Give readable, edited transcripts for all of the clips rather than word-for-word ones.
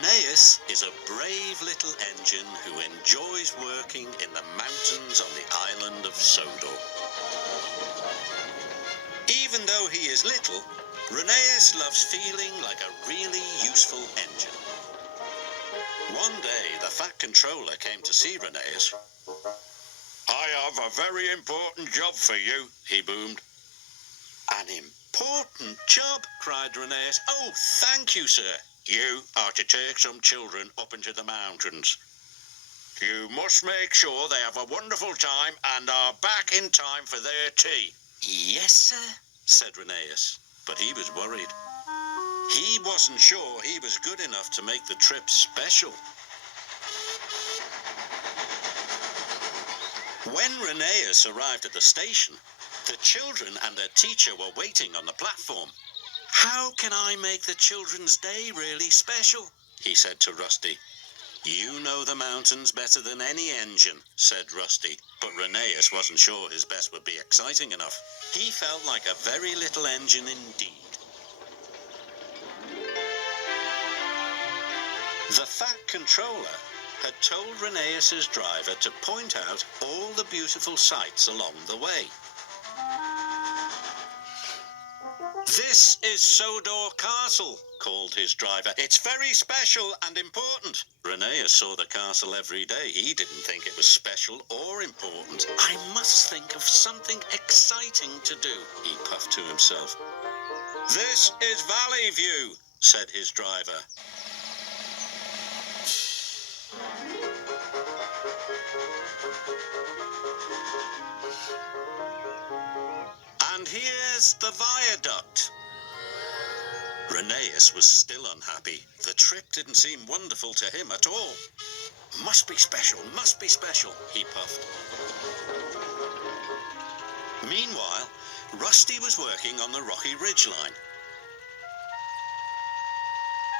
Rheneas is a brave little engine who enjoys working in the mountains on the island of Sodor. Even though he is little, Rheneas loves feeling like a really useful engine. One day, the Fat Controller came to see Rheneas. "I have a very important job for you," he boomed. "An important job?" cried Rheneas. "Oh, thank you, sir." "You are to take some children up into the mountains. You must make sure they have a wonderful time and are back in time for their tea." "Yes, sir," said Rheneas, but he was worried. He wasn't sure he was good enough to make the trip special. When Rheneas arrived at the station, the children and their teacher were waiting on the platform. "How can I make the children's day really special?" he said to Rusty. "You know the mountains better than any engine," said Rusty, but Rheneas wasn't sure his best would be exciting enough. He felt like a very little engine indeed. The Fat Controller had told Rheneas's driver to point out all the beautiful sights along the way. "This is Sodor Castle," called his driver. "It's very special and important." Rheneas saw the castle every day. He didn't think it was special or important. "I must think of something exciting to do," he puffed to himself. "This is Valley View," said his driver. "And here's the viaduct." Rheneas was still unhappy. The trip didn't seem wonderful to him at all. Must be special, he puffed. Meanwhile, Rusty was working on the rocky ridgeline.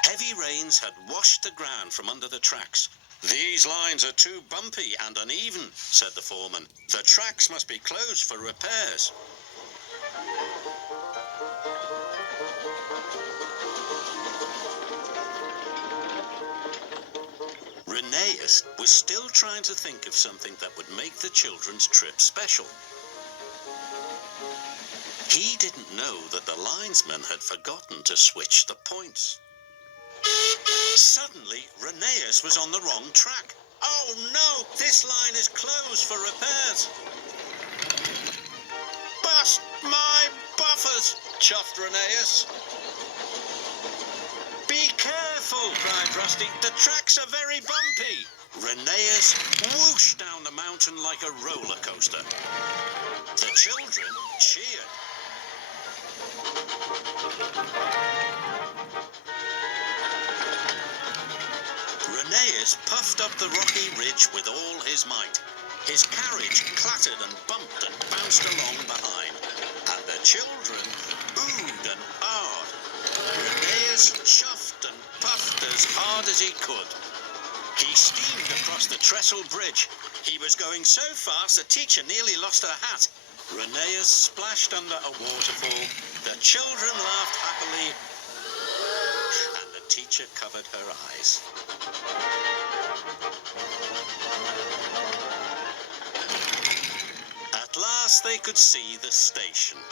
Heavy rains had washed the ground from under the tracks. "These lines are too bumpy and uneven," said the foreman. "The tracks must be closed for repairs." Rheneas was still trying to think of something that would make the children's trip special. He didn't know that the linesman had forgotten to switch the points. Suddenly, Rheneas was on the wrong track. "Oh no, this line is closed for repairs." "Bust my buffers," chuffed Rheneas. "Be careful," cried Rusty. "The tracks are very bumpy." Rheneas whooshed down the mountain like a roller coaster. The children cheered. Rheneas puffed up the rocky ridge with all his might. His carriage clattered and bumped and bounced along behind, and the children oohed and ahed. Rheneas chuffed and puffed as hard as he could. He steamed across the trestle bridge. He was going so fast the teacher nearly lost her hat. Rheneas splashed under a waterfall. The children laughed happily, and the teacher covered her eyes. At last they could see the station.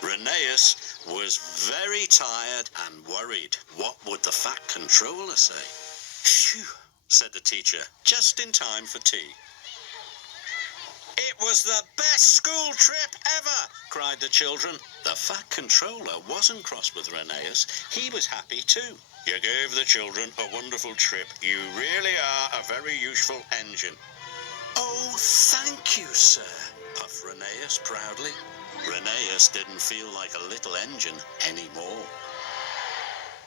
Rheneas was very tired and worried. What would the Fat Controller say? "Phew," said the teacher, just in time for tea. "It was the best school trip ever," cried the children. The Fat Controller wasn't cross with Rheneas. He was happy too. "You gave the children a wonderful trip. You really are a very useful engine." "Oh, thank you, sir," puffed Rheneas proudly. Rheneas didn't feel like a little engine anymore.